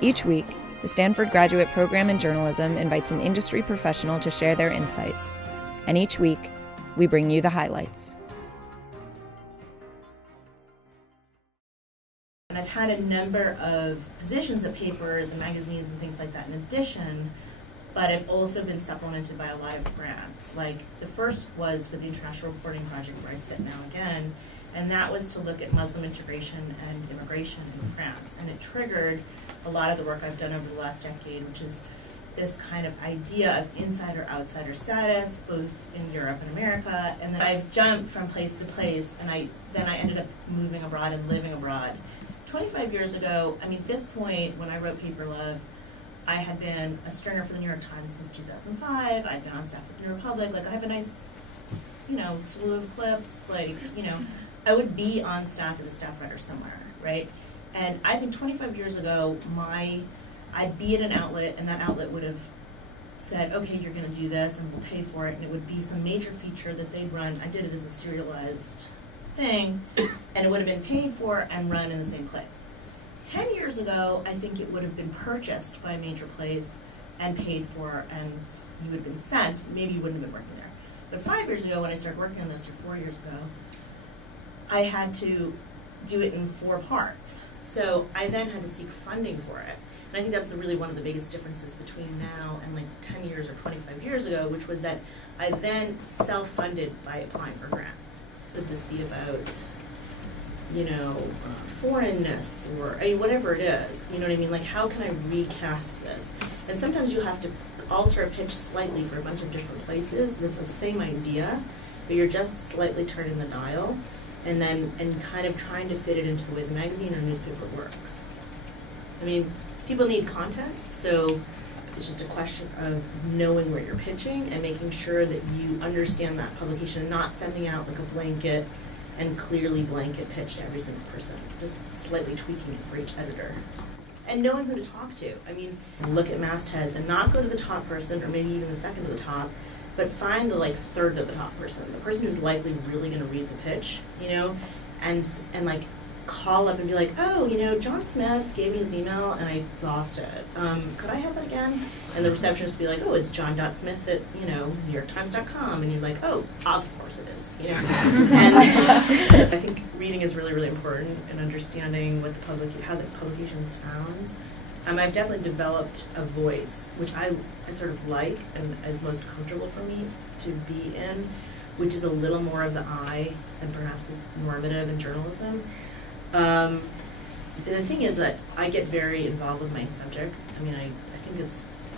Each week, the Stanford Graduate Program in Journalism invites an industry professional to share their insights. And each week, we bring you the highlights. And I've had a number of positions at papers and magazines and things like that in addition, but I've also been supplemented by a lot of grants. Like, the first was with the International Reporting Project, where I sit now again, and that was to look at Muslim integration and immigration in France. And it triggered a lot of the work I've done over the last decade, which is this kind of idea of insider-outsider status, both in Europe and America. And then I've jumped from place to place, and then I ended up moving abroad and living abroad. 25 years ago, I mean, at this point, when I wrote Paper Love, I had been a stringer for the New York Times since 2005. I'd been on staff at the New Republic. Like, I have a nice, slew of clips. Like, I would be on staff as a staff writer somewhere, right? And I think 25 years ago, I'd be at an outlet, and that outlet would have said, okay, you're going to do this, and we'll pay for it, and it would be some major feature that they'd run. I did it as a serialized thing, and it would have been paid for and run in the same place. 10 years ago, I think it would have been purchased by a major place and paid for, and you would have been sent. Maybe you wouldn't have been working there. But 5 years ago, when I started working on this, or 4 years ago, I had to do it in 4 parts. So I then had to seek funding for it. And I think that's really one of the biggest differences between now and like 10 years or 25 years ago, which was that I then self-funded by applying for grants. Would this be about, foreignness or whatever it is? You know what I mean? Like, how can I recast this? And sometimes you have to alter a pitch slightly for a bunch of different places. It's the same idea, but you're just slightly turning the dial and kind of trying to fit it into the way the magazine or newspaper works. I mean, people need content, so it's just a question of knowing where you're pitching and making sure that you understand that publication and not sending out like a blanket and clearly blanket pitch to every single person, just slightly tweaking it for each editor. And knowing who to talk to. I mean, look at mastheads and not go to the top person or maybe even the second to the top, but find the third to the top person, the person who's likely really going to read the pitch, and call up and be like, oh, John Smith gave me his email and I lost it. Could I have it again? And the receptionist would be like, oh, it's john.smith at, NewYorkTimes.com. And you're like, oh, of course it is, And I think reading is really, really important and understanding how the publication sounds. I've definitely developed a voice, which I sort of like and is most comfortable for me to be in, which is a little more of the I and perhaps is normative in journalism. The thing is that I get very involved with my subjects. I mean, I think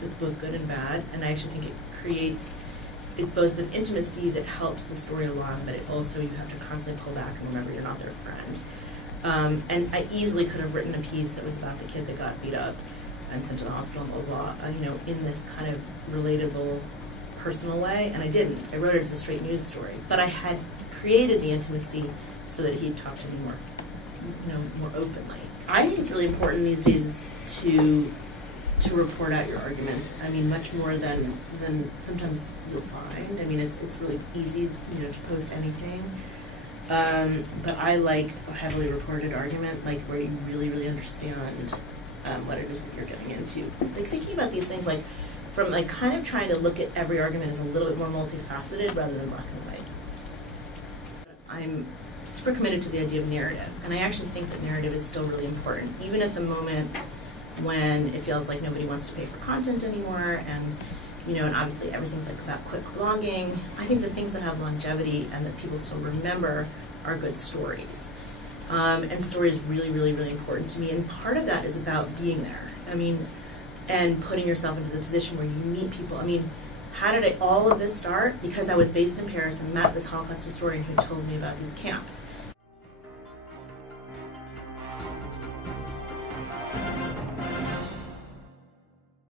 it's both good and bad, and I actually think it's both an intimacy that helps the story along, but also you have to constantly pull back and remember you're not their friend. And I easily could have written a piece that was about the kid that got beat up and sent to the hospital and blah, blah, in this kind of relatable, personal way, and I didn't. I wrote it as a straight news story, but I had created the intimacy so that he'd talk to me more openly. I think it's really important these days to report out your arguments. I mean, much more than sometimes you'll find. I mean, it's really easy, to post anything. But I like a heavily reported argument, like where you really, really understand what it is that you're getting into. Like thinking about these things, from kind of trying to look at every argument as a little bit more multifaceted rather than black and white. I'm super committed to the idea of narrative, and I actually think that narrative is still really important, even at the moment when it feels like nobody wants to pay for content anymore, and and obviously everything's about quick blogging. I think the things that have longevity and that people still remember are good stories. And story is really, really, really important to me, and part of that is about being there. I mean, and putting yourself into the position where you meet people. I mean, how did all of this start? Because I was based in Paris and met this Holocaust historian who told me about these camps.